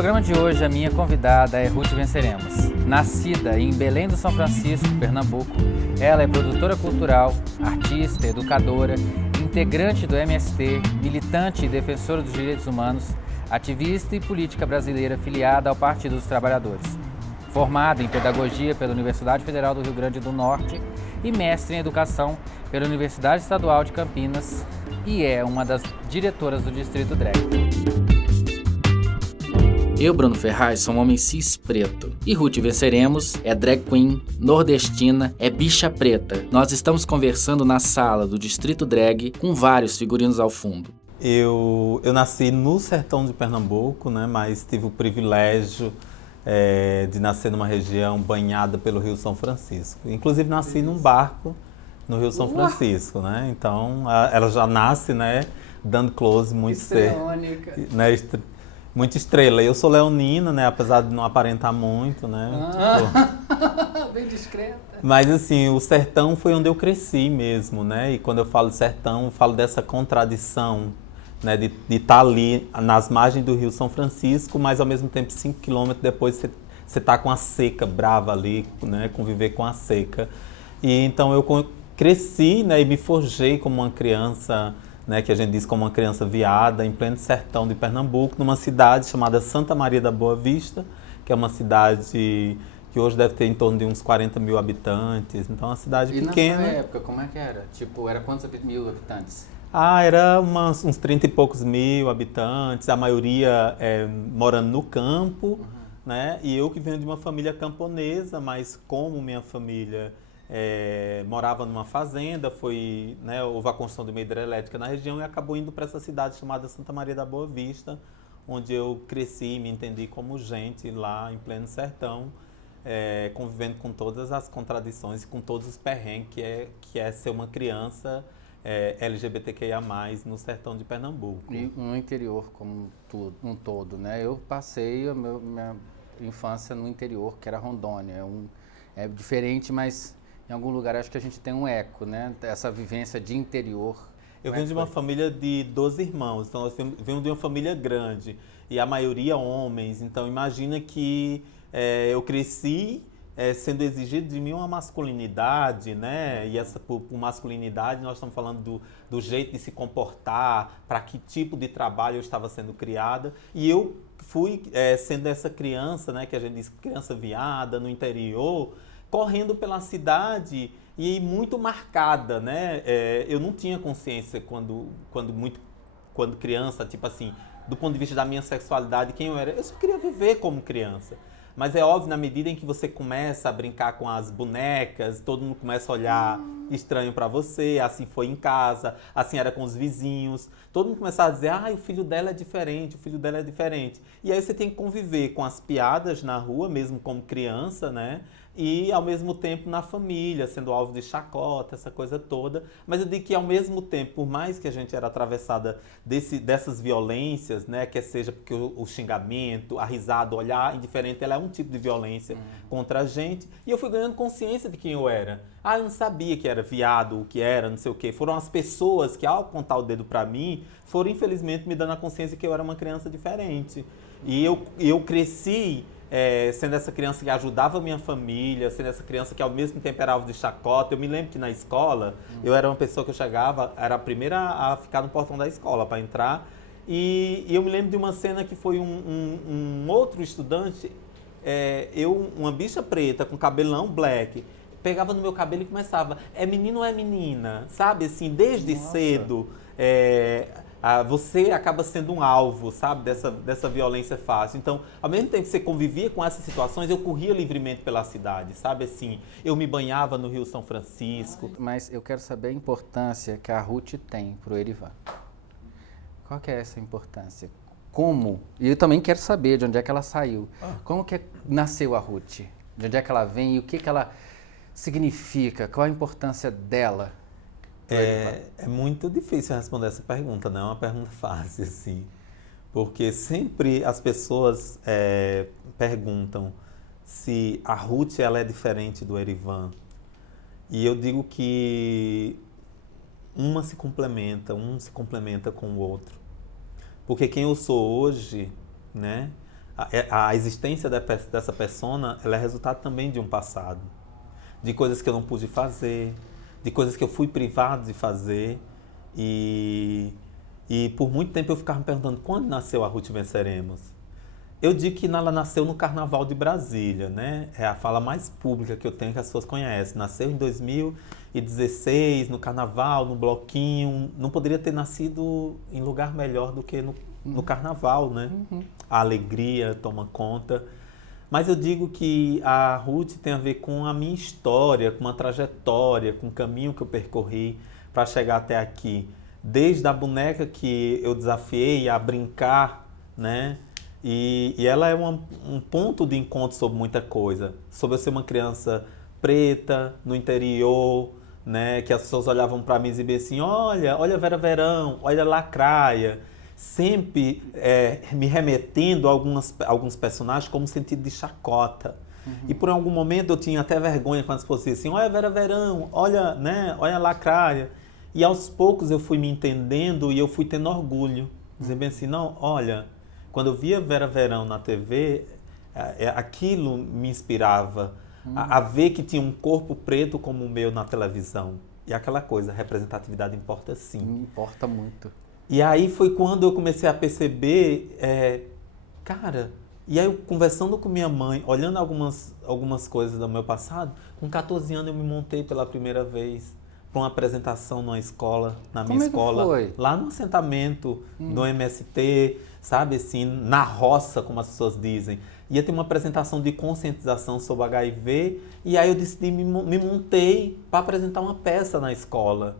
programa de hoje, a minha convidada é Ruth Venceremos. Nascida em Belém do São Francisco, Pernambuco, ela é produtora cultural, artista, educadora, integrante do MST, militante e defensora dos direitos humanos, ativista e política brasileira filiada ao Partido dos Trabalhadores. Formada em Pedagogia pela Universidade Federal do Rio Grande do Norte e mestre em Educação pela Universidade Estadual de Campinas e é uma das diretoras do Distrito Drag. Eu, Bruno Ferraz, sou um homem cis preto. E Ruth Venceremos é drag queen, nordestina, é bicha preta. Nós estamos conversando na sala do Distrito Drag com vários figurinos ao fundo. Eu nasci no sertão de Pernambuco, né, mas tive o privilégio de nascer numa região banhada pelo Rio São Francisco. Inclusive nasci num barco no Rio São Francisco, né? Então ela já nasce, né, dando close muito cedo, né, muito estrela. Eu sou leonina, né, apesar de não aparentar muito, né? Bem discreta. Mas assim, o sertão foi onde eu cresci mesmo, né? E quando eu falo de sertão, eu falo dessa contradição, né, de estar ali nas margens do Rio São Francisco, mas ao mesmo tempo 5 quilômetros depois você está com a seca brava ali, né, conviver com a seca. E então eu cresci, né, e me forjei como uma criança, né, que a gente diz como uma criança viada, em pleno sertão de Pernambuco, numa cidade chamada Santa Maria da Boa Vista, que é uma cidade que hoje deve ter em torno de uns 40 mil habitantes, então é uma cidade pequena. E nessa época, como é que era? Tipo, era quantos mil habitantes? Era uns 30 e poucos mil habitantes, a maioria morando no campo, né? E eu que venho de uma família camponesa, mas como minha família morava numa fazenda, né, houve a construção de uma hidrelétrica na região e acabou indo para essa cidade chamada Santa Maria da Boa Vista, onde eu cresci e me entendi como gente lá em pleno sertão, convivendo com todas as contradições e com todos os perrengues que é ser uma criança LGBTQIA+, no sertão de Pernambuco. E no interior como um todo, né? Eu passei a minha infância no interior, que era Rondônia. É diferente, mas em algum lugar acho que a gente tem um eco, né? Essa vivência de interior. Eu venho de uma família de 12 irmãos, então nós venho de uma família grande, e a maioria homens, então imagina que eu cresci sendo exigido de mim uma masculinidade, né? E essa por masculinidade nós estamos falando do jeito de se comportar, para que tipo de trabalho eu estava sendo criada. E eu fui sendo essa criança, né? Que a gente diz criança viada no interior, correndo pela cidade e muito marcada, né? Eu não tinha consciência quando criança, tipo assim, do ponto de vista da minha sexualidade, quem eu era. Eu só queria viver como criança. Mas é óbvio, na medida em que você começa a brincar com as bonecas, todo mundo começa a olhar estranho pra você, assim foi em casa, assim era com os vizinhos, todo mundo começa a dizer, o filho dela é diferente, o filho dela é diferente. E aí você tem que conviver com as piadas na rua, mesmo como criança, né? E ao mesmo tempo na família, sendo alvo de chacota, essa coisa toda. Mas eu digo que ao mesmo tempo, por mais que a gente era atravessada dessas violências, né, que seja porque o xingamento, a risada, o olhar indiferente, ela é um tipo de violência contra a gente. E eu fui ganhando consciência de quem eu era. Eu não sabia que era viado, o que era, não sei o quê. Foram as pessoas que, ao apontar o dedo pra mim, foram infelizmente me dando a consciência que eu era uma criança diferente. E eu cresci sendo essa criança que ajudava a minha família, sendo essa criança que ao mesmo tempo era alvo de chacota. Eu me lembro que na escola, eu era uma pessoa que eu chegava, era a primeira a ficar no portão da escola para entrar. E eu me lembro de uma cena que foi um outro estudante, uma bicha preta com cabelão black, pegava no meu cabelo e começava, é menino ou é menina? Sabe, assim, desde cedo, você acaba sendo um alvo, sabe, dessa violência fácil. Então, ao mesmo tempo que você convivia com essas situações, eu corria livremente pela cidade, sabe, assim, eu me banhava no Rio São Francisco. Mas eu quero saber a importância que a Ruth tem pro Erivan. Qual que é essa importância? Como? E eu também quero saber de onde é que ela saiu. Como que nasceu a Ruth? De onde é que ela vem e o que que ela significa? Qual a importância dela? É muito difícil responder essa pergunta, não é uma pergunta fácil, assim. Porque sempre as pessoas perguntam se a Ruth ela é diferente do Erivan. E eu digo que um se complementa com o outro. Porque quem eu sou hoje, né, a existência dessa persona, ela é resultado também de um passado. De coisas que eu não pude fazer, de coisas que eu fui privado de fazer. E por muito tempo eu ficava me perguntando, quando nasceu a Ruth Venceremos? Eu digo que ela nasceu no Carnaval de Brasília, né? É a fala mais pública que eu tenho, que as pessoas conhecem. Nasceu em 2016, no Carnaval, no Bloquinho. Não poderia ter nascido em lugar melhor do que no Carnaval, né? A alegria toma conta. Mas eu digo que a Ruth tem a ver com a minha história, com uma trajetória, com o caminho que eu percorri para chegar até aqui. Desde a boneca que eu desafiei a brincar, né? E ela é um ponto de encontro sobre muita coisa. Sobre eu ser uma criança preta, no interior, né? Que as pessoas olhavam para mim e diziam assim, olha Vera Verão, olha Lacraia. Sempre me remetendo a alguns personagens como sentido de chacota. E por algum momento eu tinha até vergonha quando as pessoas diziam assim, olha Vera Verão, olha, né, olha Lacraia. E aos poucos eu fui me entendendo e eu fui tendo orgulho. Dizendo bem assim, não, olha, quando eu via Vera Verão na TV, aquilo me inspirava a ver que tinha um corpo preto como o meu na televisão. E aquela coisa, representatividade importa sim. Importa muito. E aí foi quando eu comecei a perceber, cara, e aí eu conversando com minha mãe, olhando algumas coisas do meu passado, com 14 anos eu me montei pela primeira vez para uma apresentação numa escola, na minha escola, foi? Lá no assentamento do MST, sabe assim, na roça, como as pessoas dizem. Ia ter uma apresentação de conscientização sobre HIV, e aí eu decidi, me montei para apresentar uma peça na escola.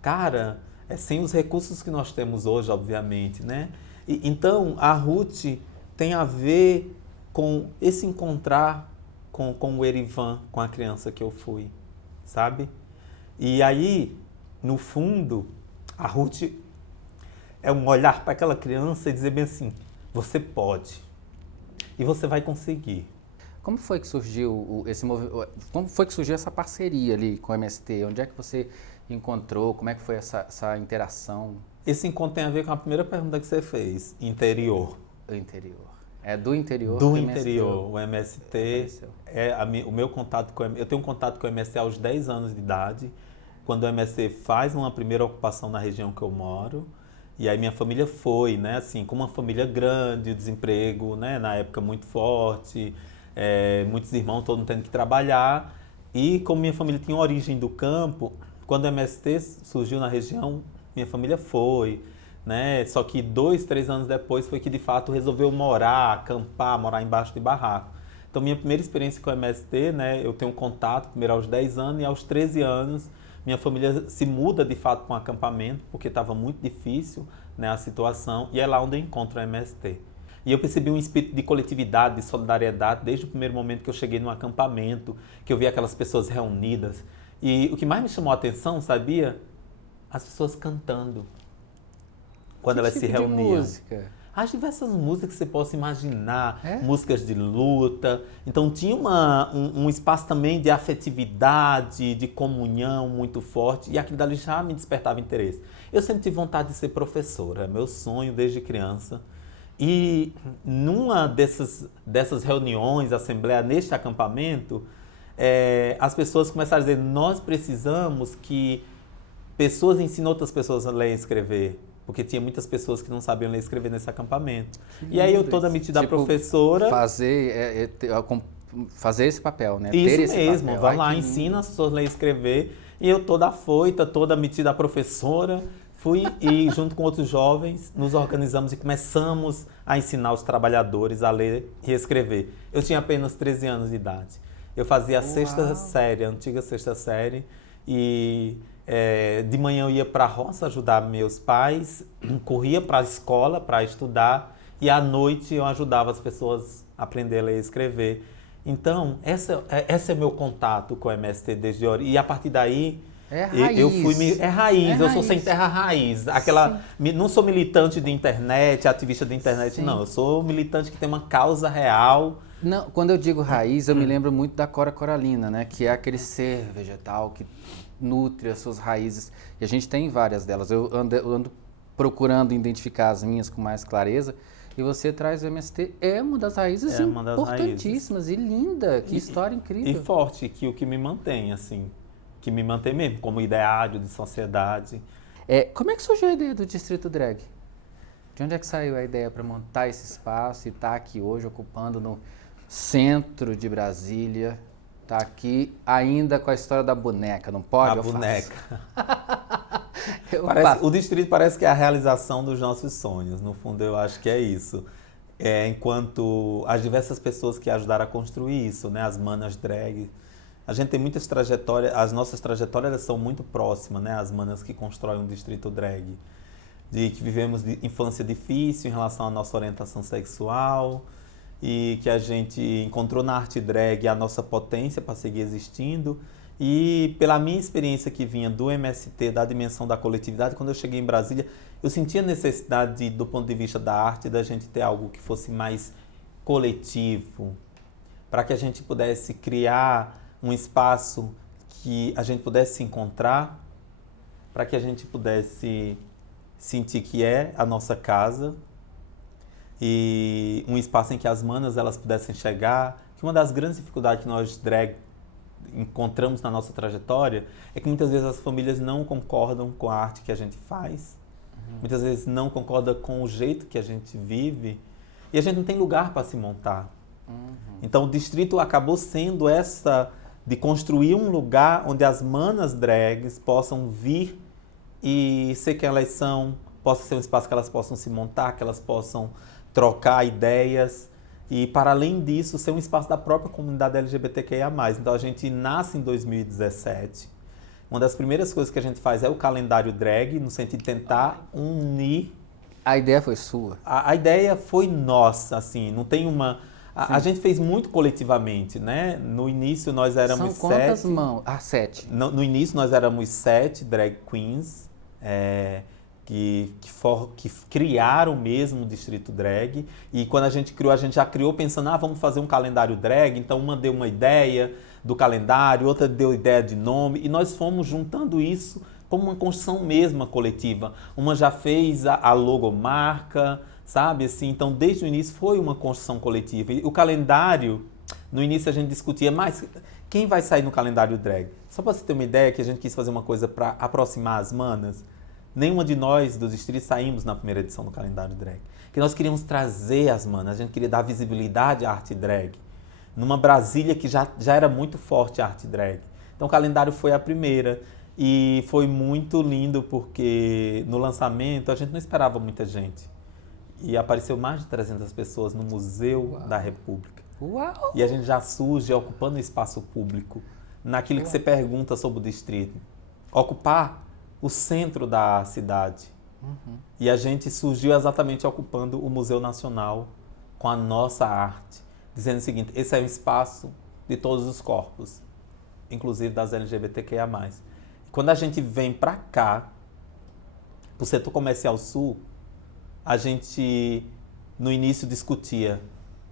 Cara, sem os recursos que nós temos hoje, obviamente, né? Então, a Ruth tem a ver com esse encontrar com o Erivan, com a criança que eu fui, sabe? E aí, no fundo, a Ruth é um olhar para aquela criança e dizer bem assim, você pode e você vai conseguir. Como foi que surgiu esse movimento? Como foi que surgiu essa parceria ali com o MST? Onde é que você encontrou? Como é que foi essa interação? Esse encontro tem a ver com a primeira pergunta que você fez, interior. O interior. É do interior? Do interior. O MST, o meu contato com eu tenho um contato com o MST aos 10 anos de idade, quando o MST faz uma primeira ocupação na região que eu moro. E aí minha família foi, né, assim, com uma família grande, desemprego, né, na época muito forte, muitos irmãos, todo mundo tendo que trabalhar. E como minha família tinha origem do campo, quando o MST surgiu na região, minha família foi, né? Só que 2, 3 anos depois foi que de fato resolveu morar, acampar, morar embaixo de barraco. Então minha primeira experiência com o MST, né, eu tenho contato primeiro aos 10 anos e aos 13 anos minha família se muda de fato para um acampamento, porque estava muito difícil, né, a situação, e é lá onde eu encontro o MST. E eu percebi um espírito de coletividade, de solidariedade, desde o primeiro momento que eu cheguei no acampamento, que eu vi aquelas pessoas reunidas. E o que mais me chamou a atenção, sabia? As pessoas cantando. Quando elas se reuniam. Música? As diversas músicas que você possa imaginar, músicas de luta. Então tinha um espaço também de afetividade, de comunhão muito forte, e aquilo dali já me despertava interesse. Eu sempre tive vontade de ser professora, é meu sonho desde criança. E numa dessas reuniões, assembleia, neste acampamento, as pessoas começaram a dizer, nós precisamos que pessoas ensinem outras pessoas a ler e escrever. Porque tinha muitas pessoas que não sabiam ler e escrever nesse acampamento. E aí eu toda metida a professora... Fazer esse papel, né? Isso ter esse mesmo, papel. vai lá, ensina as pessoas a ler e escrever. E eu toda afoita, toda metida a professora, fui e junto com outros jovens nos organizamos e começamos a ensinar os trabalhadores a ler e escrever. Eu tinha apenas 13 anos de idade. Eu fazia a sexta série, a antiga sexta série, e... de manhã eu ia para a roça ajudar meus pais, corria para a escola para estudar, e à noite eu ajudava as pessoas a aprender a ler e escrever. Então, esse é o meu contato com o MST desde hoje. E a partir daí, eu fui... Eu sou sem terra raiz. Não sou militante de internet, ativista de internet, não. Eu sou militante que tem uma causa real. Não, quando eu digo raiz, eu me lembro muito da Cora coralina, né? Que é aquele ser vegetal que nutre as suas raízes. E a gente tem várias delas. Eu ando procurando identificar as minhas com mais clareza. E você traz o MST, é uma das raízes uma das importantíssimas e linda, que história incrível. E forte, que o que me mantém, assim, que me mantém mesmo, como ideário de sociedade. Como é que surgiu a ideia do Distrito Drag? De onde é que saiu a ideia para montar esse espaço e estar aqui hoje ocupando no centro de Brasília? Tá aqui ainda com a história da boneca, não pode? A boneca. Faço. O distrito parece que é a realização dos nossos sonhos. No fundo, eu acho que é isso. Enquanto as diversas pessoas que ajudaram a construir isso, né? As manas drag. A gente tem muitas trajetórias, as nossas trajetórias são muito próximas, né? As manas que constroem um distrito drag. De que vivemos de infância difícil em relação à nossa orientação sexual, e que a gente encontrou na arte drag a nossa potência para seguir existindo. E pela minha experiência que vinha do MST, da dimensão da coletividade, quando eu cheguei em Brasília, eu sentia a necessidade, do ponto de vista da arte, da gente ter algo que fosse mais coletivo, para que a gente pudesse criar um espaço que a gente pudesse se encontrar, para que a gente pudesse sentir que é a nossa casa, e um espaço em que as manas elas pudessem chegar. Que uma das grandes dificuldades que nós drag encontramos na nossa trajetória é que muitas vezes as famílias não concordam com a arte que a gente faz, muitas vezes não concordam com o jeito que a gente vive, e a gente não tem lugar para se montar. Então o distrito acabou sendo essa de construir um lugar onde as manas drags possam vir e ser quem elas são, possa ser um espaço que elas possam se montar, que elas possam trocar ideias, e para além disso ser um espaço da própria comunidade LGBTQIA+. Então a gente nasce em 2017. Uma das primeiras coisas que a gente faz é o calendário drag, no sentido de tentar unir. A ideia foi sua? A ideia foi nossa, assim, não tem uma... A gente fez muito coletivamente, né? No início nós éramos 7. São quantas mãos? 7. No início nós éramos 7 drag queens, que criaram mesmo o Distrito Drag. E quando a gente criou, a gente já criou pensando, vamos fazer um calendário drag. Então uma deu uma ideia do calendário, outra deu ideia de nome, e nós fomos juntando isso como uma construção mesma coletiva. Uma já fez a logomarca, sabe? Assim, então desde o início foi uma construção coletiva. E o calendário, no início a gente discutia, mas quem vai sair no calendário drag? Só para você ter uma ideia, que a gente quis fazer uma coisa para aproximar as manas. Nenhuma de nós do distrito saímos na primeira edição do calendário drag. Que nós queríamos trazer as manas, a gente queria dar visibilidade à arte drag. Numa Brasília que já era muito forte a arte drag. Então o calendário foi a primeira. E foi muito lindo porque no lançamento a gente não esperava muita gente. E apareceu mais de 300 pessoas no Museu da República. Uau! E a gente já surge ocupando o espaço público. Naquilo que você pergunta sobre o distrito. Ocupar o centro da cidade. E a gente surgiu exatamente ocupando o Museu Nacional com a nossa arte, dizendo o seguinte, esse é um espaço de todos os corpos, inclusive das LGBTQIA+. Quando a gente vem para cá, para o setor comercial sul, a gente no início discutia,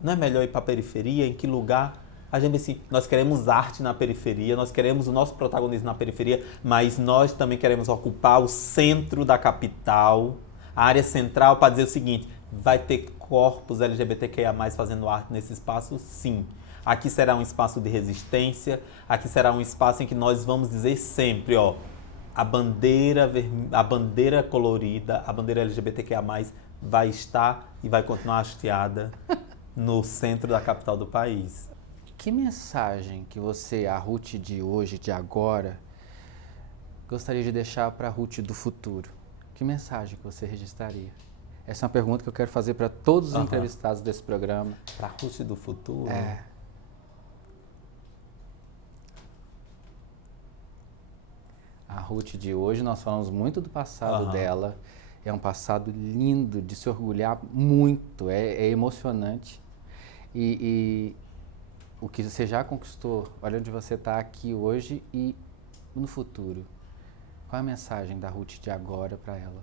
não é melhor ir para a periferia, em que lugar? A gente assim, nós queremos arte na periferia, nós queremos o nosso protagonismo na periferia, mas nós também queremos ocupar o centro da capital, a área central, para dizer o seguinte, vai ter corpos LGBTQIA+, fazendo arte nesse espaço? Sim. Aqui será um espaço de resistência, aqui será um espaço em que nós vamos dizer sempre, a bandeira colorida, a bandeira LGBTQIA+, vai estar e vai continuar hasteada no centro da capital do país. Que mensagem que você, a Ruth de hoje, de agora, gostaria de deixar para a Ruth do futuro? Que mensagem que você registraria? Essa é uma pergunta que eu quero fazer para todos os entrevistados desse programa. Para a Ruth do futuro? A Ruth de hoje, nós falamos muito do passado dela. É um passado lindo, de se orgulhar muito, é emocionante. E o que você já conquistou, olha onde você está aqui hoje e no futuro. Qual é a mensagem da Ruth de agora para ela?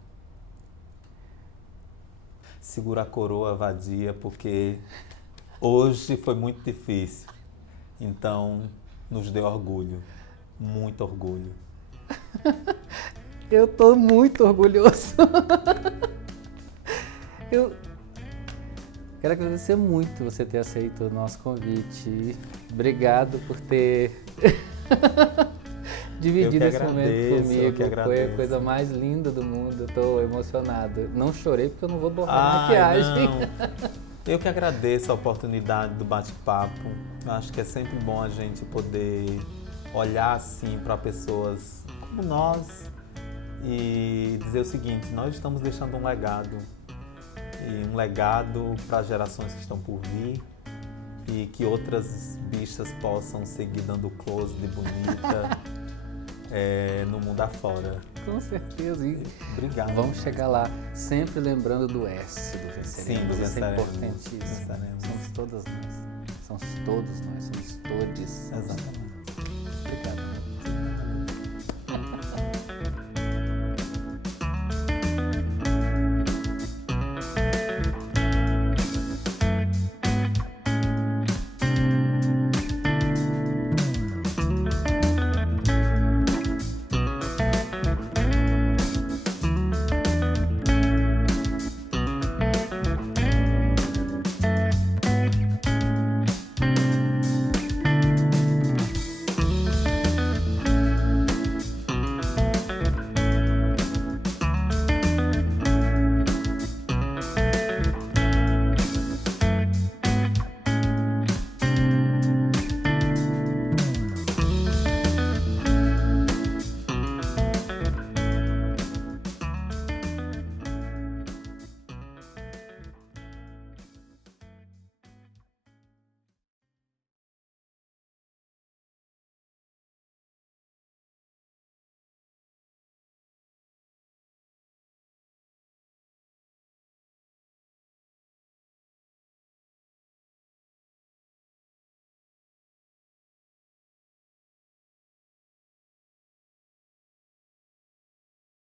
Segura a coroa, vadia, porque hoje foi muito difícil. Então, nos deu orgulho, muito orgulho. Eu estou muito orgulhoso. Quero agradecer muito você ter aceito o nosso convite. Obrigado por ter dividido esse momento comigo. Foi a coisa mais linda do mundo. Eu tô emocionado. Não chorei porque eu não vou borrar a maquiagem. Não. Eu que agradeço a oportunidade do bate-papo. Eu acho que é sempre bom a gente poder olhar assim para pessoas como nós e dizer o seguinte: nós estamos deixando um legado. E um legado para as gerações que estão por vir e que outras bichas possam seguir dando close de bonita no mundo afora. Com certeza. E obrigado. Vamos chegar lá, sempre lembrando do S do Venceremos. Sim, do Venceremos. Isso é importantíssimo. Venceremos. Somos todas nós. Somos todos nós. Somos todos. Exatamente. Obrigado.